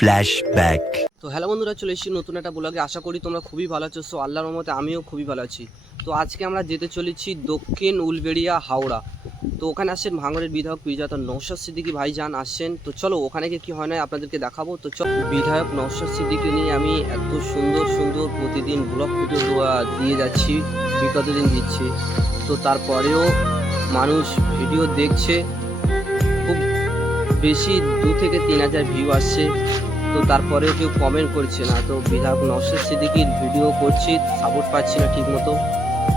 Flashback. তো hello বন্ধুরা, চলে এসেছি নতুন একটা ব্লগে। আশা করি তোমরা খুবই ভালো আছো। সো আল্লাহর রহমতে আমিও খুবই ভালো আছি। তো আজকে আমরা যেতে চলেছি দক্ষিণ উলবেড়িয়া হাওড়া। তো ওখানে আসছেন ভাঙড়ের বিধায়ক বিজাত নওশাদ সিদ্দিকী ভাইজান আসছেন। তো চলো ওখানে গিয়ে কী হয় না আপনাদেরকে দেখাবো। তো চলো, বিধায়ক নওশাদ সিদ্দিকী নিয়ে আমি এত সুন্দর সুন্দর প্রতিদিন ব্লগ ভিডিও দিয়ে যাচ্ছি, বিগত দিন দিচ্ছি। তো তারপরেও মানুষ ভিডিও দেখছে, খুব বেশি 2 থেকে 3,000 ভিউ আসছে। তো তারপরেও কেউ কমেন্ট করছে না। তো বিধায়ক নওশাদ সিদ্দিকীর ভিডিও করছি, সাপোর্ট পাচ্ছি না ঠিক মতো।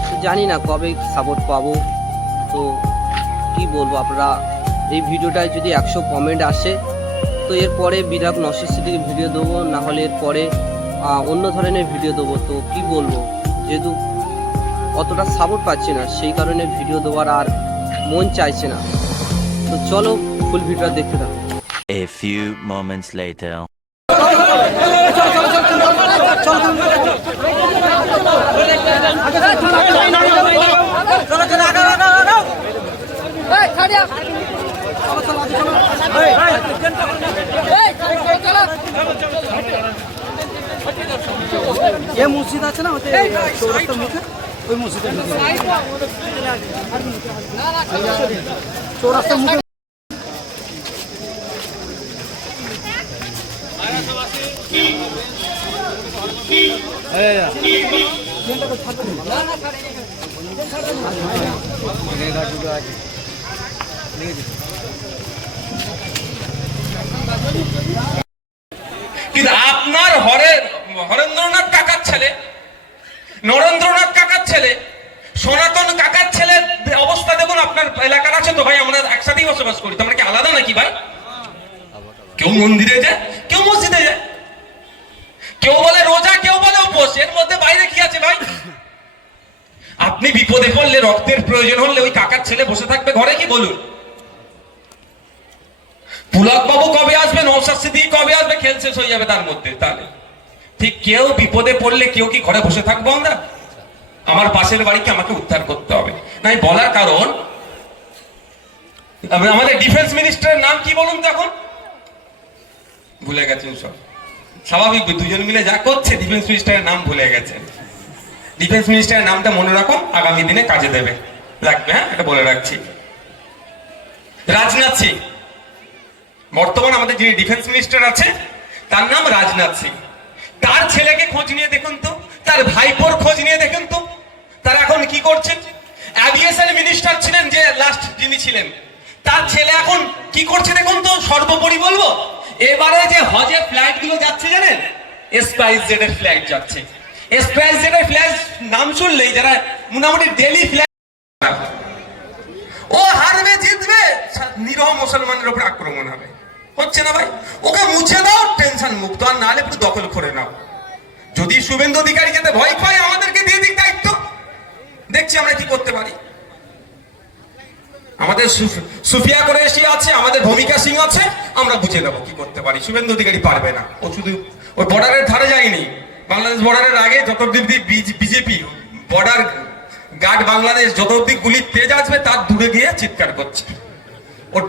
তো জানি না কবে সাপোর্ট পাবো। তো কি বলবো, আপনারা এই ভিডিওটায় যদি 100 কমেন্ট আসে তো এরপরে বিধায়ক নওশাদ সিদ্দিকীর ভিডিও দেবো, না হলে এরপরে অন্য ধরনের ভিডিও দেবো। তো কি বলবো, যেহেতু অতটা সাপোর্ট পাচ্ছি না সেই কারণে ভিডিও দেওয়ার আর মন চাইছে না। তো চলো ফুল ভিডিওটা দেখতে থাকো। A few moments later. ये मस्जिद আছে না ওতে চৌরাস্তার মুখে, ওই মসজিদের চৌরাস্তার মুখে। কিন্তু আপনার হরেন্দ্রনাথ কাকার ছেলে, নরেন্দ্রনাথ কাকার ছেলে, সনাতন কাকার ছেলে অবস্থা দেখুন। আপনার এলাকার আছে তো ভাই, আমরা একসাথেই বসবাস করি, তোমরা কি আলাদা নাকি ভাই? কেউ মন্দিরে যায়, কেউ মসজিদে যায়, কেউ বলে রোজা, কেউ বলে উপোস। এর মধ্যে বাইরে কি আছে ভাই? আপনি বিপদে পড়লে, রক্তের প্রয়োজন হলে ওই কাকার ছেলে বসে থাকবে ঘরে? কি বলুন? পুলক বাবু কবে আসবে, নওশাদ সিদ্দিকী কবে আসবে, খেল শেষ হয়ে যাবে তার মধ্যে। তাহলে ঠিক কেউ বিপদে পড়লে কেউ কি ঘরে বসে থাকবো আমরা? আমার পাশের বাড়িকে আমাকে উদ্ধার করতে হবে। নাই বলার কারণ, আমাদের ডিফেন্স মিনিস্টারের নাম কি বলুন তো? এখন ভুলে গেছেন সব। স্বাভাবিক, দুজন মিলে যা করছে ডিফেন্স মিনিস্টারের নাম ভুলে গেছেন। ডিফেন্স মিনিস্টারের নামটা মনে রাখুন, আগামী দিনে কাজে দেবে, লাগবে। হ্যাঁ, এটা বলে রাখছি। রাজনাথ সিং, বর্তমান আমাদের যিনি ডিফেন্স মিনিস্টার আছে তার নাম রাজনাথ সিং। তার ছেলেকে খোঁজ নিয়ে দেখুন তো, তার ভাইপোর খোঁজ নিয়ে দেখুন তো, তারা এখন কি করছেন। অ্যাভিয়েশন মিনিস্টার ছিলেন যে লাস্ট যিনি ছিলেন, তার ছেলে এখন কি করছে দেখুন তো। সর্বোপরি বলবো, এবারে যে হজের ফ্লাইট গুলো যাচ্ছে জানেন, স্পাইসজেট এর ফ্লাইট যাচ্ছে। স্পাইসজেট এর ফ্লাইট নাম শুনলেই যারা মোটামুটি ডেলি ফ্লাইট, ও হারবে জিতবে, নিরহ মুসলমানের উপর আক্রমণ হবে। হচ্ছে না ভাই? ওকে মুছে দাও, টেনশন মুক্ত। আর নাহলে একটু দখল করে নাও। যদি শুভেন্দু অধিকারী যেতে ভয় পায়, আমাদেরকে দিয়ে দিক দায়িত্ব, দেখছি আমরা কি করতে পারি। আমাদের সুফিয়া কুরেশি আছে, আমাদের ভূমিকা সিং আছে, আমরা বুঝে নেবো কি করতে পারি। শুভেন্দু অধিকারী পারবে না। ও শুধু ওই বর্ডারের ধারে যায়নি, বাংলাদেশ বর্ডারের আগে যত অব্দি বিজেপি বর্ডার গার্ড বাংলাদেশ যত অব্দি গুলির তেজ আসবে তার দূরে গিয়ে চিৎকার করছে। ওর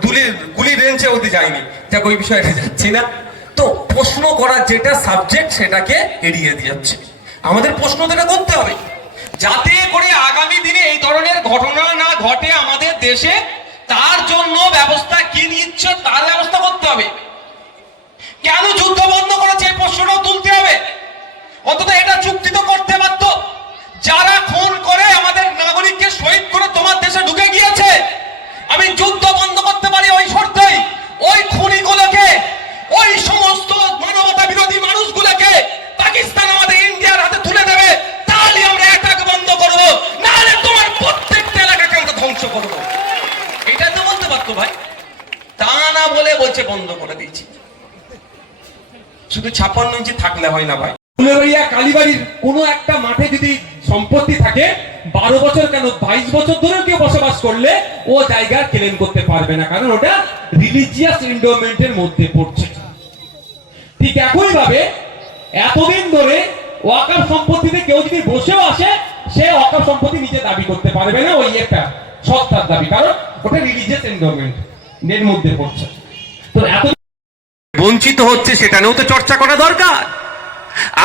গুলির রেঞ্জে অবধি যায়নি। যাক, ওই বিষয়ে যাচ্ছি না। তো প্রশ্ন করার যেটা সাবজেক্ট সেটাকে এড়িয়ে যাচ্ছে। আমাদের প্রশ্ন যেটা করতে হবে, যাতে করে আগামী দিনে এই ধরনের ঘটনা না ঘটে আমাদের দেশে, তার জন্য ব্যবস্থা কি নিচ্ছ তার ব্যবস্থা করতে হবে। কেন যুদ্ধ বন্ধ করেছে এই প্রশ্নটাও তুলতে হবে। অন্তত এটা চুক্তি তো করতে পারত। যারা খুন করে আমাদের নাগরিককে শহীদ করে তোমার দেশে ঢুকে গিয়েছে, আমি যুদ্ধ বন্ধ করতে পারি ওই শর্তেই। ওই খুনিগুলোকে, ওই সমস্ত মানবতা বিরোধী মানুষগুলোকে পাকিস্তান আমাদের ইন্ডিয়ার হাতে তুলে দেবে, তাহলে আমরা অ্যাটাক বন্ধ করব। নাহলে তোমার প্রত্যেকটা এলাকাকে আমরা ধ্বংস করব। এটা তো বলতে পারতো ভাই, তা না বলে বলছে বন্ধ করে দিয়েছি। শুধু 56 ইঞ্চি থাকলে হয় না ভাই। উলবেড়িয়া কালীবাড়ির কোনো একটা মাঠে যদি সম্পত্তি থাকে, 12 বছর কেন 22 বছর ধরে কেউ বসবাস করলে ও জায়গা ক্লেম করতে পারবে না, কারণ ওটা রিলিজিয়াস এন্ডোমেন্টের মধ্যে পড়ছে। ঠিক একই ভাবে এতদিন ধরে ওয়াকফ সম্পত্তিতে কেউ যদি বসেও আসে, সে ওয়াকফ সম্পত্তি নিজে দাবি করতে পারবে না। ওই একটা সত্তার দাবি, কারণ ওটা রিলিজিয়াস এন্ডোমেন্ট এর মধ্যে পড়ছে। তো এত বঞ্চিত বঞ্চিত হচ্ছে সেটা নিয়েও তো চর্চা করা দরকার।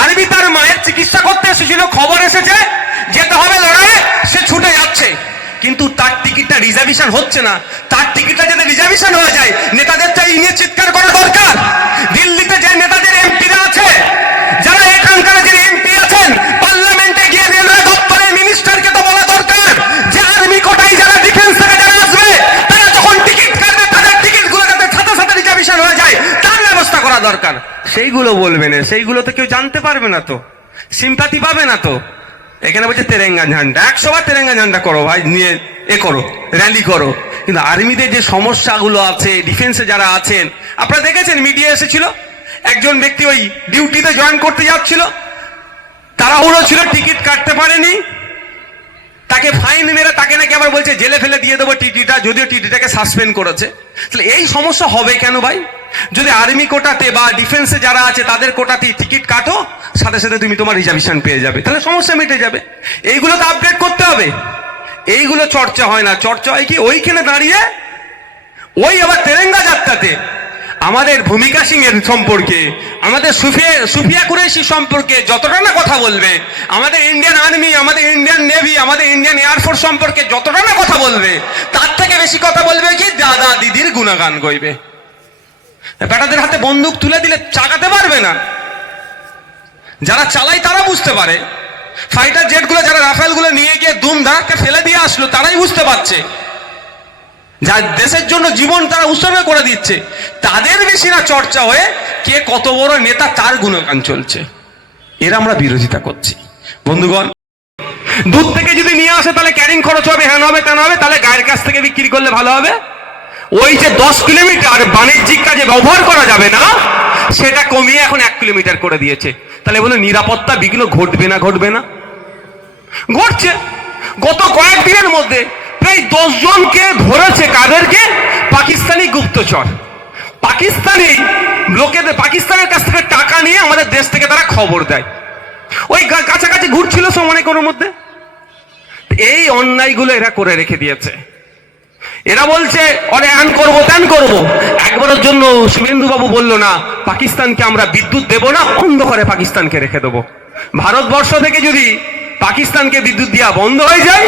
আরবি তার মায়ের চিকিৎসা করতে এসেছিল, খবর এসেছে যেতে হবে লড়াইয়ে, সে ছুটে যাচ্ছে, কিন্তু তার টিকিটটা রিজার্ভেশন হচ্ছে না। তার টিকিটটা যদি রিজার্ভেশন হয়ে যায়, নেতাদের চাই নিয়ে চিৎকার করা দরকার। দিল্লিতে যে নেতাদের এমপিরা আছে, যারা এখানকার যে এমপি আছেন, পার্লামেন্টে গিয়ে রেলওয়ে দপ্তরের মিনিস্টারকে তো বলা দরকার যে আর্মি কোটায় যারা ডিফেন্স থেকে যারা আসবে, তারা যখন টিকিট কাটবে তাদের টিকিটগুলো যাতে সাথে সাথে রিজার্ভেশন হয়ে যায় তার ব্যবস্থা করা দরকার। সেইগুলো বলবে না, সেইগুলো তো কেউ জানতে পারবে না, তো সিম্পাথি পাবে না। তো এখানে বলছে তেরেঙ্গা ঝান্ডা, 100 বার তেরেঙ্গা ঝান্ডা করো ভাই, নিয়ে করো, র্যালি করো, কিন্তু আর্মিতে যে সমস্যাগুলো আছে, ডিফেন্সে যারা আছেন, আপনারা দেখেছেন মিডিয়া এসেছিল, একজন ব্যক্তি ওই ডিউটিতে জয়েন করতে যাচ্ছিল, তাড়াহুড়ো ছিল, টিকিট কাটতে পারেনি, তাকে ফাইন মেরে তাকে নাকি আবার বলছে জেলে ফেলে দিয়ে দেবো টিটিটা, যদিও টিটিটাকে সাসপেন্ড করেছে। তাহলে এই সমস্যা হবে কেন ভাই? যদি আর্মি কোটাতে বা ডিফেন্সে যারা আছে তাদের কোটাতে টিকিট কাটো, সাথে সাথে তুমি তোমার রিজার্ভেশন পেয়ে যাবে, তাহলে সমস্যা মিটে যাবে। এইগুলো তো আপডেট করতে হবে। এইগুলো চর্চা হয় না, চর্চা হয় কি ওইখানে দাঁড়িয়ে ওই আবার তেরেঙ্গা যাত্রাতে আমাদের ভূমিকা সিং এর সম্পর্কে, আমাদের সুফিয়া কুরেশি সম্পর্কে যতটা না কথা বলবে, আমাদের ইন্ডিয়ান আর্মি, আমাদের ইন্ডিয়ান নেভি, আমাদের ইন্ডিয়ান এয়ারফোর্স সম্পর্কে যতটা না কথা বলবে, তার থেকে বেশি কথা বলবে কি দাদা দিদির গুণগান গাইবে। বেটাদের হাতে বন্দুক তুলে দিলে চাকাতে পারবে না, যারা চালায় তারা বুঝতে পারে। ফাইটার জেট গুলো যারা রাফেল গুলো নিয়ে গিয়ে দুম ধাক্কা ফেলে দিয়ে আসলো, তারাই বুঝতে পারছে, যার দেশের জন্য জীবন তারা উৎসর্গ করে দিচ্ছে, তাদের বেশি না চর্চা হয়ে কে কত বড় নেতা তার গুণগান চলছে। এর আমরা বিরোধিতা করছি। বন্ধুগণ, দূর থেকে যদি নিয়ে আসে তাহলে ক্যারিং খরচ হবে, হ্যান হবে, তেন হবে, তাহলে গায়ের কাছ থেকে বিক্রি করলে ভালো হবে। ওই যে 10 কিলোমিটার বাণিজ্যিক কাজে ব্যবহার করা যাবে না, সেটা কমিয়ে এখন 1 কিলোমিটার করে দিয়েছে। তাহলে বলে নিরাপত্তা বিঘ্ন ঘটবে না? ঘটবে না, ঘটছে। গত কয়েকদিনের মধ্যে প্রায় 10 জনকে ধরেছে। কাদেরকে? পাকিস্তানি গুপ্তচর, পাকিস্তানি লোকেদের, পাকিস্তানের কাছ থেকে টাকা নিয়ে আমাদের দেশ থেকে তারা খবর দেয়। ওই কাছাকাছি ঘুরছিল অনেকের মধ্যে। এই অন্যায়গুলো এরা করে রেখে দিয়েছে। এরা বলছে অরে আন করবো, ত্যান করবো। একবারের জন্য শুভেন্দু বাবু বললো না পাকিস্তানকে আমরা বিদ্যুৎ দেব না, অন্ধকারে পাকিস্তানকে রেখে দেবো। ভারতবর্ষ থেকে যদি পাকিস্তানকে বিদ্যুৎ দেওয়া বন্ধ হয়ে যায়,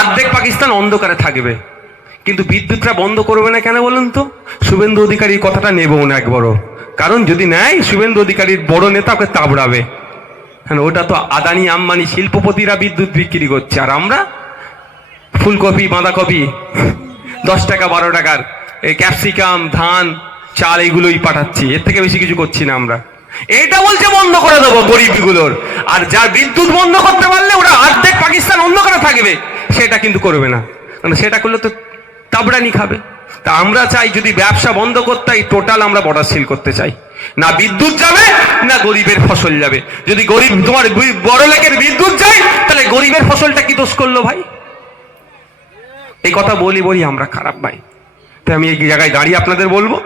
অর্ধেক পাকিস্তান অন্ধকারে থাকবে। কিন্তু বিদ্যুৎটা বন্ধ করবে না কেন বলুন তো? শুভেন্দু অধিকারীর কথাটা নেবও না একবারও। কারণ যদি নেয়, শুভেন্দু অধিকারীর বড় নেতা ওকে তাবড়াবে। ওটা তো আদানি আম্বানি শিল্পপতিরা বিদ্যুৎ বিক্রি করছে, আর আমরা ফুলকপি, বাঁধাকপি 10 টাকা 12 টাকার, এই ক্যাপসিকাম, ধান, চাল এইগুলোই পাঠাচ্ছি, এর থেকে বেশি কিছু করছি না আমরা। এটা বলছে বন্ধ করে দেবো গরিবগুলোর। আর যার বিদ্যুৎ বন্ধ করতে পারলে ওরা অর্ধেক পাকিস্তান অন্ধকারে থাকবে, সেটা কিন্তু করবে না, কারণ সেটা করলে তো তাবড়ানি খাবে। তা আমরা চাই যদি ব্যবসা বন্ধ করতে হয়, টোটাল আমরা বর্ডার সিল করতে চাই। না বিদ্যুৎ যাবে, না গরিবের ফসল যাবে। যদি গরিব, তোমার বড় লোকের বিদ্যুৎ যায়, তাহলে গরিবের ফসলটা কি দোষ করলো ভাই? এই কথা বলি আমরা খারাপ ভাই। তাই আমি এই জায়গায় দাঁড়িয়ে আপনাদের বলবো,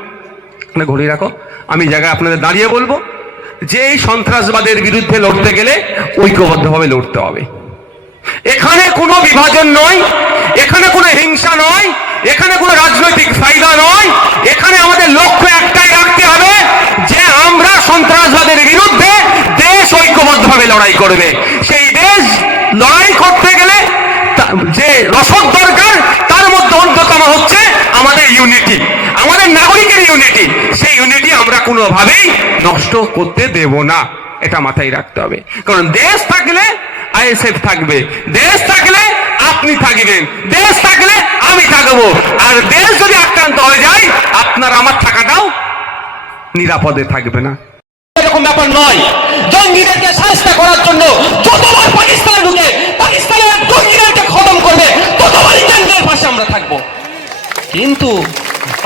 না ঘড়ি রাখো, আমি জায়গায় আপনাদের দাঁড়িয়ে বলবো যে এই সন্ত্রাসবাদের বিরুদ্ধে লড়তে গেলে ঐক্যবদ্ধভাবে লড়তে হবে। এখানে কোনো বিভাজন নয়, এখানে কোনো হিংসা নয়, এখানে কোনো রাজনৈতিক ফায়দা নয়। এখানে আমাদের লক্ষ্য একটাই রাখতে হবে যে আমরা সন্ত্রাসবাদের বিরুদ্ধে দেশ ঐক্যবদ্ধভাবে লড়াই করবে। সেই দেশ লড়াই করতে গেলে যে রসদ দরকার, তার মধ্যে অন্যতম হচ্ছে আমাদের ইউনিটি, আমাদের নাগরিকের ইউনিটি। সেই ইউনিটি আমরা কোনোভাবেই নষ্ট করতে দেব না, এটা মাথায় রাখতে হবে। কারণ দেশ থাকলে আইএসএফ থাকবে, দেশ থাকলে আপনি থাকবেন, দেশ থাকলে আমি থাকবো। আর দেশ যদি আক্রান্ত হয়ে যায়, আপনার আমার থাকাটাও নিরাপদে থাকবে না। এরকম ব্যাপার নয়। জঙ্গিদেরকে শাস্তি করার জন্য যতবার পাকিস্তানে ঢুকে পাকিস্তানের জঙ্গিদেরকে খতম করবে, ততবারই কেন্দ্রের পাশে আমরা থাকবো। কিন্তু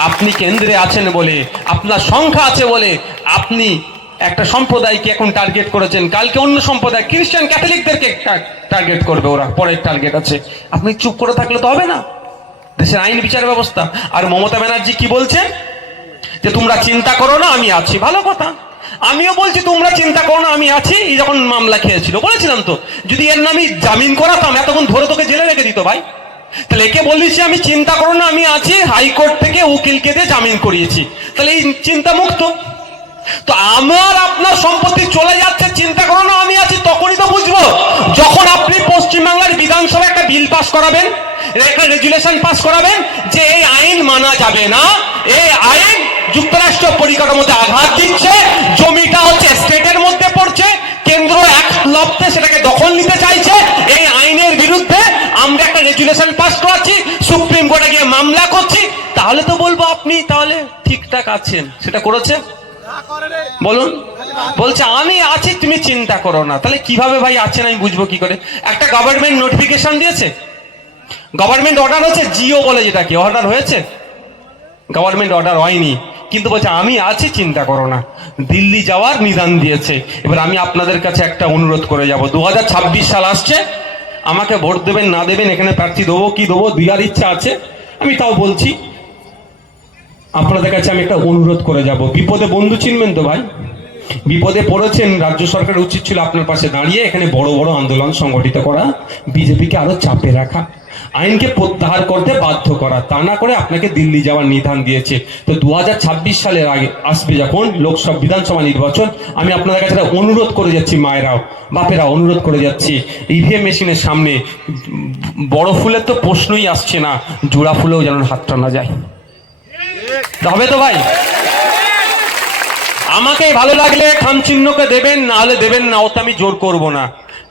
আপনি কেন্দ্রে আছেন বলে, আপনার সংখ্যা আছে বলে আপনি একটা সম্প্রদায়কে এখন টার্গেট করেছেন, কালকে অন্য সম্প্রদায় খ্রিস্টান ক্যাথলিকদেরকে টার্গেট করবে, ওরা পরের টার্গেট আছে। আপনি চুপ করে থাকলে তো হবে না। দেশের আইন বিচার ব্যবস্থা। আর মমতা ব্যানার্জি কি বলছেন যে তোমরা চিন্তা করো না, আমি আছি। ভালো কথা, আমিও বলছি তোমরা চিন্তা করো না, আমি আছি। এই যখন মামলা খেয়েছিল বলেছিলাম তো, যদি এর নামে জামিন করাতাম এতক্ষণ ধরে তোকে জেলে রেখে দিত ভাই। তাহলে একে বলেছি আমি চিন্তা করো না, আমি আছি, হাইকোর্ট থেকে উকিলকে দিয়ে জামিন করিয়েছি, তাহলে এই চিন্তা মুক্ত। তো আমার আপনার সম্পত্তি চলে যাচ্ছে, চিন্তা করো না, আমি আছি, তখনই তো বুঝবো যখন আপনি পশ্চিমবাংলার বিধানসভায় একটা বিল পাস করাবেন, একটা রেজুলেশন পাস করাবেন যে এই আইন মানা যাবে না, এই আইন যুক্তরাষ্ট্র পরিকাঠামোতে আঘাত দিচ্ছে, জমিটা হচ্ছে স্টেটের মধ্যে পড়ছে, কেন্দ্র এক লপ্তে সেটাকে দখল নিতে চাইছে, এই আইনের বিরুদ্ধে আমরা একটা রেজুলেশন পাস করাচ্ছি, সুপ্রিম কোর্টে গিয়ে মামলা করছি, তাহলে তো বলবো আপনি তাহলে ঠিকঠাক আছেন। সেটা করেছে? বলুন, বলছে আমি আছি, তুমি চিন্তা করো না। তাহলে কিভাবে ভাই আছেন আমি বুঝবো কি করে? একটা গভর্নমেন্ট নোটিফিকেশন দিয়েছে, গভর্নমেন্ট অর্ডার হচ্ছে, জিও বলে যেটাকে, অর্ডার হয়েছে, গভর্নমেন্ট অর্ডার হয়নি, কিন্তু বলছে আমি আছি, চিন্তা করো না। দিল্লি যাওয়ার নিদান দিয়েছে। এবার আমি আপনাদের কাছে একটা অনুরোধ করে যাব, 2026 সাল আসছে, আমাকে ভোট দেবেন না দেবেন, এখানে প্রার্থী দেবো কি দেবো দেওয়ার ইচ্ছা আছে, আমি তাও বলছি আপনাদের কাছে আমি একটা অনুরোধ করে যাব, বিপদে বন্ধু চিনবেন তো ভাই, বিপদে পড়েছেন, রাজ্য সরকারের উচিত ছিল আপনার পাশে দাঁড়িয়ে এখানে বড় বড় আন্দোলন সংগঠিত করা, বিজেপিকে আরো চাপে রাখা, আইনকে প্রত্যাহার করতে বাধ্য করা, তা না করে আপনাকে দিল্লি যাওয়ার নিধান দিয়েছে। তো 2026 সালের আগে আসবে যখন লোকসভা বিধানসভা নির্বাচন, আমি আপনাদের কাছে একটা অনুরোধ করে যাচ্ছি, মায়েরাও বাপেরা অনুরোধ করে যাচ্ছি, ইভিএম মেশিনের সামনে বড় ফুলের তো প্রশ্নই আসছে না, জোড়া ফুলেও যেন হাত টানা যায়। হবে তো ভাই? আমাকে ভালো লাগলে খাম চিহ্নকে দেবেন, না হলে দেবেন না, ওটা আমি জোর করব না,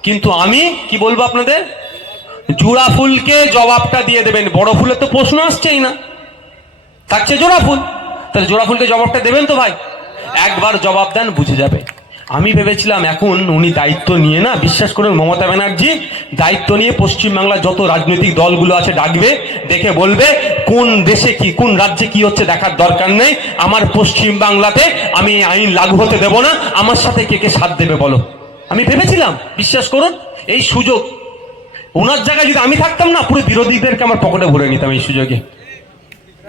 কিন্তু আমি কি বলবো আপনাদের, জোড়া ফুলকে জবাবটা দিয়ে দেবেন। বড় ফুলের তো প্রশ্ন আসছেই না, থাকছে জোড়া ফুল, তাহলে জোড়া ফুলকে জবাবটা দেবেন তো ভাই? একবার জবাব দেন, বুঝে যাবে। আমি ভেবেছিলাম এখন উনি দায়িত্ব নিয়ে, না বিশ্বাস করুন মমতা ব্যানার্জি দায়িত্ব নিয়ে পশ্চিমবাংলার যত রাজনৈতিক দলগুলো আছে ডাকবে, দেখে বলবে কোন দেশে কি, কোন রাজ্যে কি হচ্ছে দেখার দরকার নেই, আমার পশ্চিমবাংলাতে আমি আইন লাগু হতে দেব না, আমার সাথে কে কে সাথ দেবে বলো। আমি ভেবেছিলাম, বিশ্বাস করুন এই সুযোগ ওনার জায়গায় যদি আমি থাকতাম না, পুরো বিরোধীদেরকে আমার পকেটে ভরে নিতাম এই সুযোগে,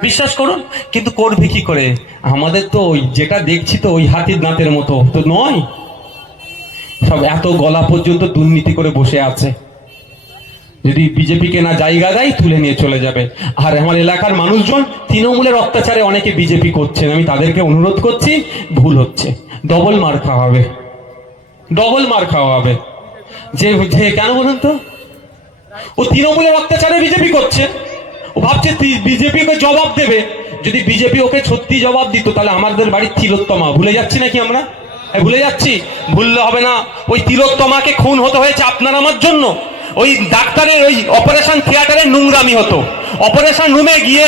বিশ্বাস করুন। কিন্তু করবে কি করে, আমাদের তো ওই যেটা দেখছি তো ওই হাতির দাঁতের মতো তো নয়, সব এত গলা পর্যন্ত দুর্নীতি করে বসে আছে, যদি বিজেপিকে না জায়গা দেয় তুলে নিয়ে চলে যাবে। আর আমার এলাকার মানুষজন তৃণমূলের অত্যাচারে অনেকে বিজেপি করছেন, আমি তাদেরকে অনুরোধ করছি, ভুল হচ্ছে, ডবল মার খাওয়া হবে, ডবল মার খাওয়া হবে। যে কেন বলুন তো, ও তৃণমূলের অত্যাচারে বিজেপি করছে, ও ভাবছে বিজেপিকে জবাব দেবে, যদি বিজেপি ওকে সত্যি জবাব দিত তাহলে আমাদের বাড়ির তিলোত্তমা ভুলে যাচ্ছি নাকি আমরা? ভুলে যাচ্ছি? ভুললে হবে না, ওই তিলোত্তমাকে খুন হতে হয়েছে আপনার আমার জন্য, ওই ডাক্তারের ওই অপারেশন থিয়েটারে নোংরামি হতো, অপারেশন রুমে গিয়ে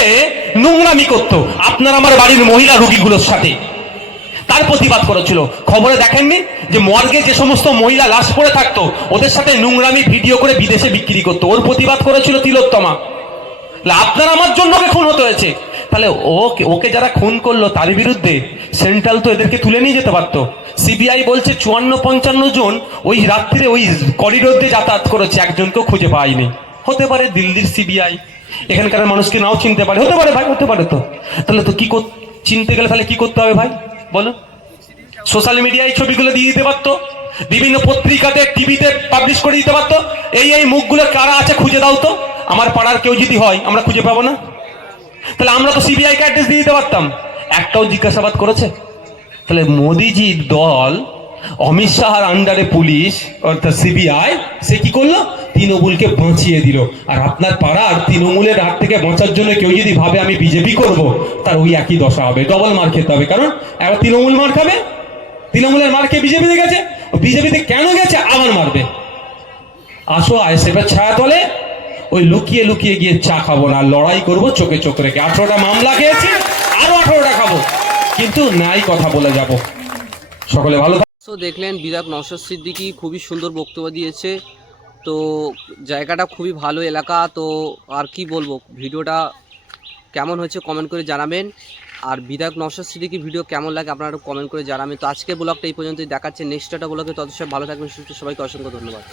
নোংরামি করতো আপনার আমার বাড়ির মহিলা রোগীগুলোর সাথে, তার প্রতিবাদ করেছিল। খবরে দেখেননি যে মর্গে যে সমস্ত মহিলা লাশ পড়ে থাকতো ওদের সাথে নোংরামি ভিডিও করে বিদেশে বিক্রি করতো, ওর প্রতিবাদ করেছিল তিলোত্তমা। আপনার আমার জন্য ওকে খুন হতে হয়েছে, তাহলে ওকে যারা খুন করলো তার বিরুদ্ধে সেন্ট্রাল তো এদেরকে তুলে নিয়ে যেতে পারতো। সিবিআই বলছে 54-55 জন ওই রাত্রিরে ওই করিডোর দিয়ে যাতায়াত করেছে, একজনকেও খুঁজে পায়নি। হতে পারে দিল্লির সিবিআই এখানকার মানুষকে নাও চিনতে পারে, হতে পারে ভাই, হতে পারে। তো তাহলে তো কি চিনতে গেলে তাহলে কি করতে হবে ভাই বলো? সোশ্যাল মিডিয়ায় ছবিগুলো দিয়ে দিতে পারতো, বিভিন্ন পত্রিকাতে টিভিতে পাবলিশ করে দিতে পারতো, এই মুখগুলো কারা আছে খুঁজে দাও তো, আমার পাড়ার কেউ যদি হয় আমরা খুঁজে পাবো না? তাহলে আমরা তো সিবিআই কে অ্যাড্রেস দিয়ে দিতে পারতাম, একটাও জিজ্ঞাসাবাদ করেছে? তাহলে মোদিজির দল, অমিত শাহর আন্ডারে পুলিশ অর্থাৎ সিবিআই, সে কি করলো, তৃণমূলকে বাঁচিয়ে দিল। আর আপনার পাড়ার তৃণমূলের হাত থেকে বাঁচার জন্য কেউ যদি ভাবে আমি বিজেপি করব, তার ওই একই দশা হবে, ডবল মার খেতে হবে। কারণ একবার তৃণমূল মার খাবে, তৃণমূলের মার খেয়ে বিজেপিতে গেছে, বিজেপিতে কেন গেছে আবার মারবে। আসো আইএসএফের ছায়া তলে ওই লুকিয়ে লুকিয়ে গিয়ে চা খাবো না, লড়াই করবো চোখে চোখ রেখে। 18টা মামলা খেয়েছি, আরো 18টা খাবো, কিন্তু ন্যায় কথা বলে যাব। সকলে ভালো। তো দেখলেন বিধায়ক নওশাদ সিদ্দিকী খুবই সুন্দর বক্তব্য দিয়েছে। তো জায়গাটা খুবই ভালো এলাকা। তো আর কি বলবো, ভিডিওটা কেমন হয়েছে কমেন্ট করে জানাবেন। আর বিধায়ক নওশাদ সিদ্দিকী ভিডিও কেমন লাগে আপনারা কমেন্ট করে জানাবেন। তো আজকের ব্লগটা এই পর্যন্তই, দেখাচ্ছে নেক্সট একটা ব্লগে। তত সব ভালো থাকবেন সুস্থ, সবাইকে অসংখ্য ধন্যবাদ।